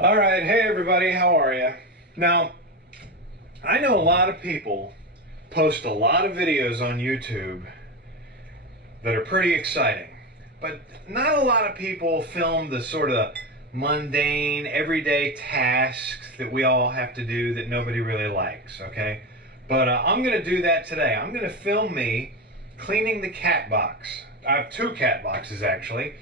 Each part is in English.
All right, hey everybody, how are you? Now, I know a lot of people post a lot of videos on YouTube that are pretty exciting, but not a lot of people film the sort of mundane, everyday tasks that we all have to do that nobody really likes, okay? But I'm going to do that today. I'm going to film me cleaning the cat box. I have two cat boxes, actually.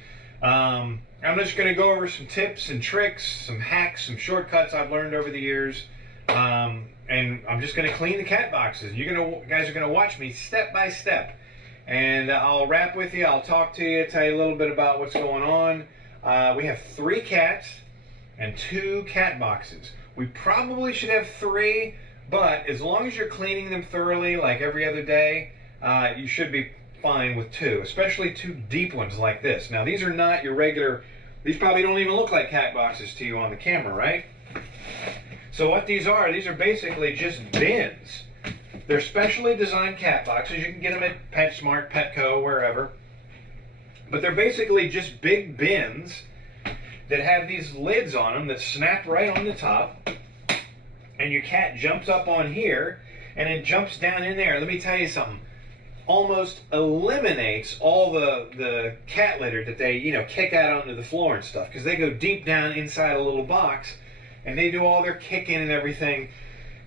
I'm just going to go over some tips and tricks, some hacks, some shortcuts I've learned over the years. And I'm just going to clean the cat boxes. You guys are going to watch me step by step. And I'll wrap with you. I'll talk to you, tell you a little bit about what's going on. We have 3 cats and 2 cat boxes. We probably should have 3, but as long as you're cleaning them thoroughly, like every other day, you should be fine with 2, especially 2 deep ones like this. Now, these are not your regular, these probably don't even look like cat boxes to you on the camera, right? So what these are basically just bins. They're specially designed cat boxes. You can get them at PetSmart, Petco, wherever. But they're basically just big bins that have these lids on them that snap right on the top. And your cat jumps up on here and it jumps down in there. Let me tell you something. Almost eliminates all the cat litter that they, kick out onto the floor and stuff, because they go deep down inside a little box and they do all their kicking and everything.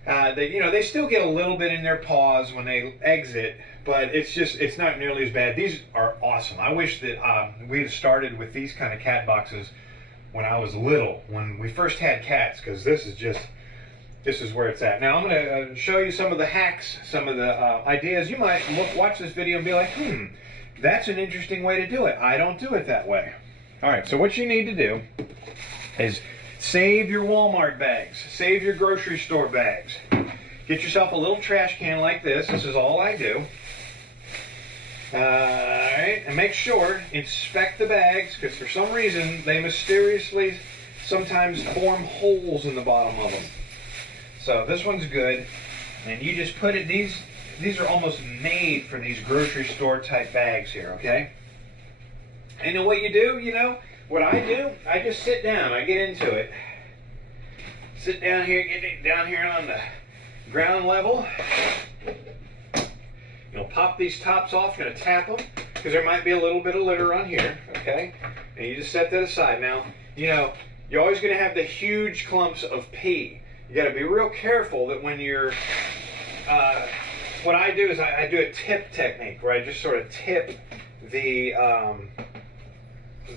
They still get a little bit in their paws when they exit, but it's not nearly as bad. These are awesome. I wish that we had started with these kind of cat boxes when I was little, when we first had cats, because this is where it's at. Now I'm going to show you some of the hacks, some of the ideas. You might watch this video and be like, that's an interesting way to do it. I don't do it that way. All right, so what you need to do is save your Walmart bags. Save your grocery store bags. Get yourself a little trash can like this. This is all I do. All right, and make sure, inspect the bags, because for some reason they mysteriously sometimes form holes in the bottom of them. So this one's good, and you just put it, these are almost made for these grocery store type bags here, okay? And then what you do, what I do, I just sit down, I get into it. Sit down here, get it down here on the ground level. Pop these tops off, gonna tap them, because there might be a little bit of litter on here, okay? And you just set that aside. Now, you're always gonna have the huge clumps of pee. You got to be real careful that when you're, what I do is I do a tip technique, where I just sort of tip the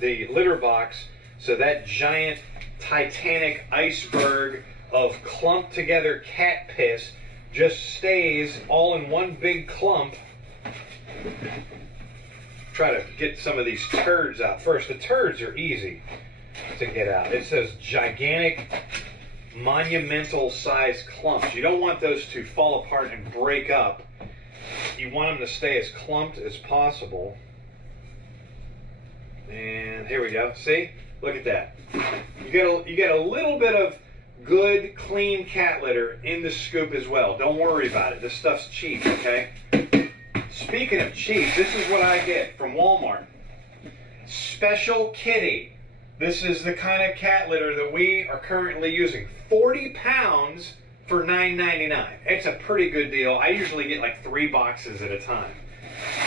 litter box so that giant Titanic iceberg of clumped together cat piss just stays all in one big clump. Try to get some of these turds out first. The turds are easy to get out. It's those gigantic, monumental size clumps. You don't want those to fall apart and break up. You want them to stay as clumped as possible. And here we go. See? Look at that. You get a little bit of good, clean cat litter in the scoop as well. Don't worry about it. This stuff's cheap, okay? Speaking of cheap, this is what I get from Walmart. Special Kitty. This is the kind of cat litter that we are currently using. 40 pounds for $9.99. It's a pretty good deal. I usually get like 3 boxes at a time,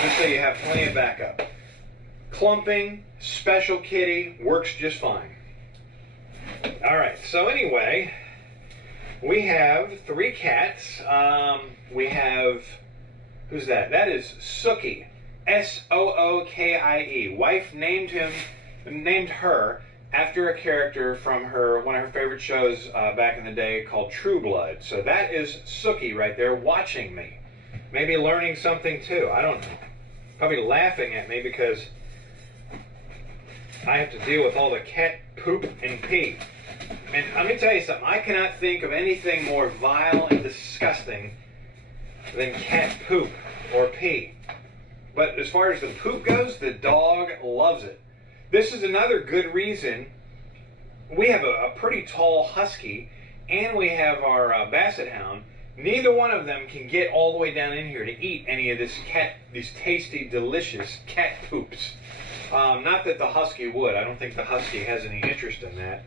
just so you have plenty of backup. Clumping, Special Kitty, works just fine. All right, so anyway, we have 3 cats. We have, who's that? That is Sookie, S-O-O-K-I-E. Wife named her after a character from one of her favorite shows back in the day called True Blood. So that is Sookie right there watching me. Maybe learning something too. I don't know. Probably laughing at me because I have to deal with all the cat poop and pee. And let me tell you something. I cannot think of anything more vile and disgusting than cat poop or pee. But as far as the poop goes, the dog loves it. This is another good reason. We have a pretty tall husky, and we have our basset hound. Neither one of them can get all the way down in here to eat any of these tasty, delicious cat poops. Not that the husky would. I don't think the husky has any interest in that.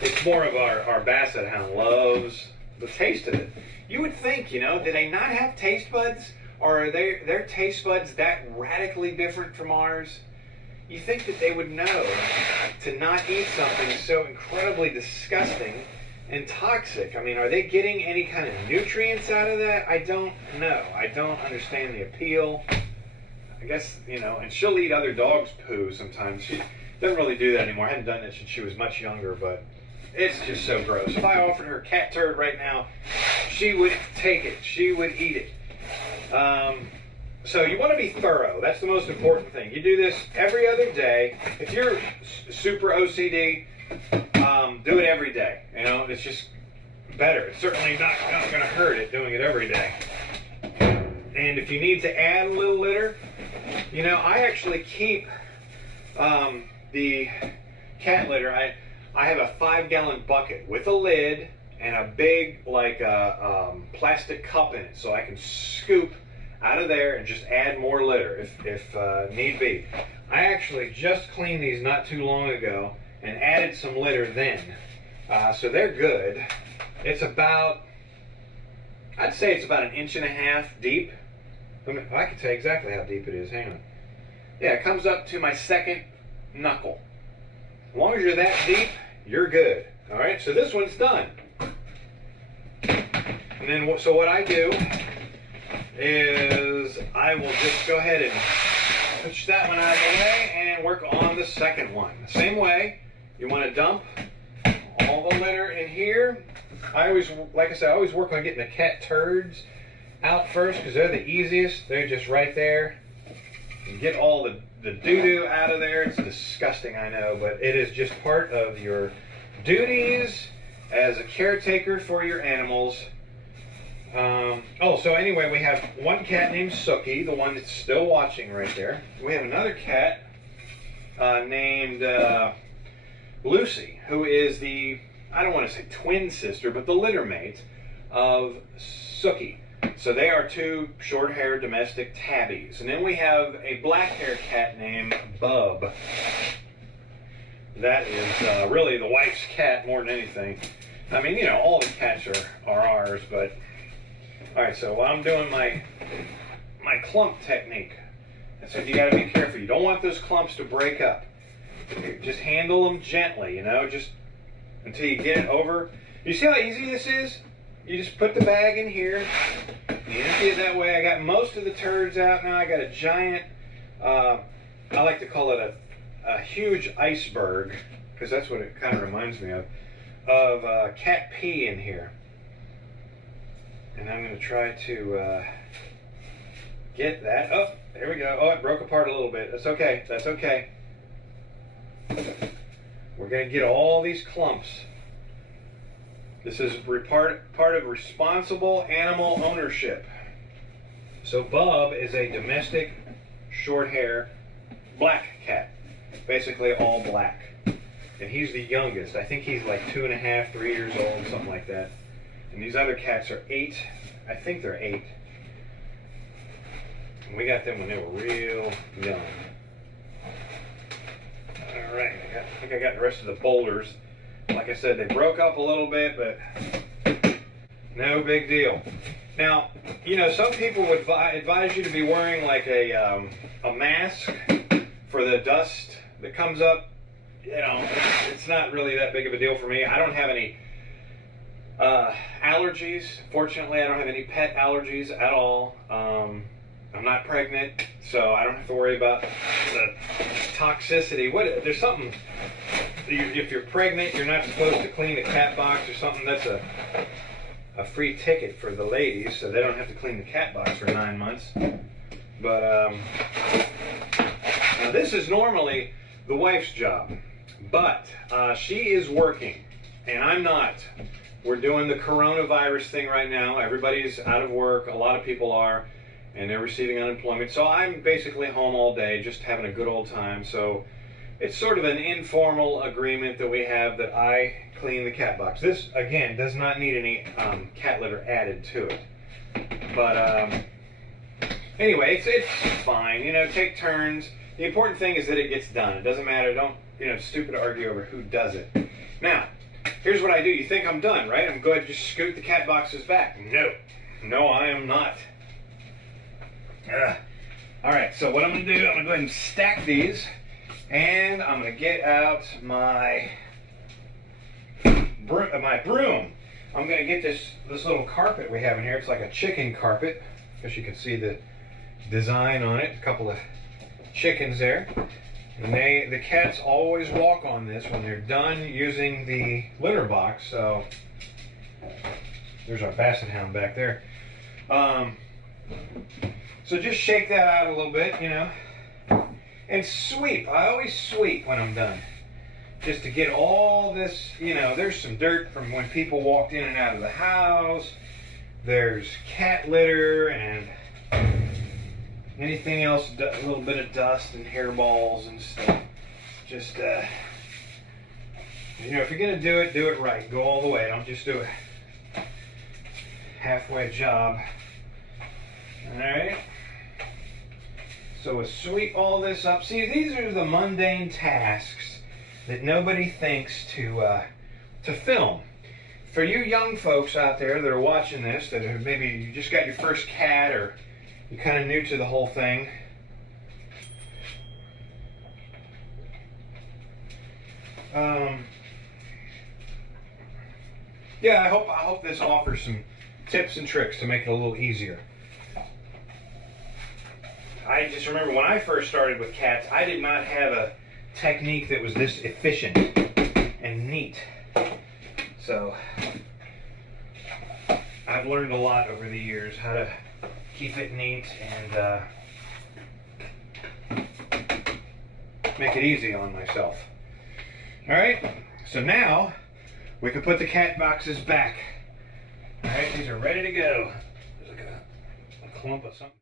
It's more of our Basset Hound loves the taste of it. You would think, you know, do they not have taste buds? Or are their taste buds that radically different from ours? You think that they would know to not eat something so incredibly disgusting and toxic. I mean, are they getting any kind of nutrients out of that? I don't know. I don't understand the appeal. I guess, you know, and she'll eat other dogs' poo sometimes. She doesn't really do that anymore. I hadn't done it since she was much younger, but it's just so gross. If I offered her a cat turd right now, she would take it. She would eat it. So you want to be thorough. That's the most important thing. You do this every other day. If you're super OCD, do it every day. You know, it's just better. It's certainly not going to hurt it doing it every day. And if you need to add a little litter, you know, I actually keep the cat litter. I have a 5-gallon bucket with a lid and a big, like, plastic cup in it, so I can scoop out of there and just add more litter if need be. I actually just cleaned these not too long ago and added some litter then. So they're good. It's about, I'd say it's about 1.5 inches deep. I can tell you exactly how deep it is. Hang on. Yeah, it comes up to my second knuckle. As long as you're that deep, you're good. All right, so this one's done. And then, so what I do is I will just go ahead and push that one out of the way and work on the second one. The same way, you want to dump all the litter in here. I always, like I said, I always work on getting the cat turds out first because they're the easiest. They're just right there. You get all the doo-doo out of there. It's disgusting, I know, but it is just part of your duties as a caretaker for your animals. So anyway, we have one cat named Sookie, the one that's still watching right there. We have another cat named Lucy, who is the, I don't want to say twin sister, but the litter mate of Sookie. So they are two short-haired domestic tabbies. And then we have a black-haired cat named Bub. That is really the wife's cat more than anything. I mean, you know, all the cats are ours, but... Alright, so I'm doing my clump technique. And so you got to be careful. You don't want those clumps to break up. Just handle them gently, you know, just until you get it over. You see how easy this is? You just put the bag in here. You empty it that way. I got most of the turds out now. I got a giant, I like to call it a huge iceberg, because that's what it kind of reminds me of cat pee in here. And I'm going to try to get that. Oh, there we go. Oh, it broke apart a little bit. That's okay. That's okay. We're going to get all these clumps. This is part of responsible animal ownership. So Bub is a domestic short-hair black cat. Basically all black. And he's the youngest. I think he's like 2.5, 3 years old, something like that. And these other cats are 8. I think they're 8. And we got them when they were real young. Alright, I think I got the rest of the boulders. Like I said, they broke up a little bit, but no big deal. Now, you know, some people would advise you to be wearing like a mask for the dust that comes up. You know, it's not really that big of a deal for me. I don't have any allergies. Fortunately, I don't have any pet allergies at all. I'm not pregnant, so I don't have to worry about the toxicity. There's something, if you're pregnant, you're not supposed to clean the cat box or something. That's a free ticket for the ladies, so they don't have to clean the cat box for 9 months. But now this is normally the wife's job, but she is working, and I'm not. We're doing the coronavirus thing right now. Everybody's out of work. A lot of people are, and they're receiving unemployment. So I'm basically home all day, just having a good old time. So it's sort of an informal agreement that we have that I clean the cat box. This, again, does not need any cat litter added to it. But anyway, it's fine. You know, take turns. The important thing is that it gets done. It doesn't matter. stupid to argue over who does it. Now, here's what I do. You think I'm done, right? I'm going to just scoot the cat boxes back. No, I am not. All right, so what I'm going to do, I'm going to go ahead and stack these, and I'm going to get out my broom. I'm going to get this little carpet we have in here. It's like a chicken carpet. I guess you can see the design on it. A couple of chickens there. And the cats always walk on this when they're done using the litter box. So there's our basset hound back there. So just shake that out a little bit, and sweep. I always sweep when I'm done, just to get all this, there's some dirt from when people walked in and out of the house. There's cat litter and anything else, a little bit of dust and hairballs and stuff. Just, if you're going to do it right. Go all the way. Don't just do a halfway job. All right. So we'll sweep all this up. See, these are the mundane tasks that nobody thinks to film. For you young folks out there that are watching this, that are maybe you just got your first cat or you're kind of new to the whole thing, yeah, I hope this offers some tips and tricks to make it a little easier. I just remember when I first started with cats, I did not have a technique that was this efficient and neat. So I've learned a lot over the years how to keep it neat and make it easy on myself. All right, so now we can put the cat boxes back. All right, these are ready to go. There's like a clump of something.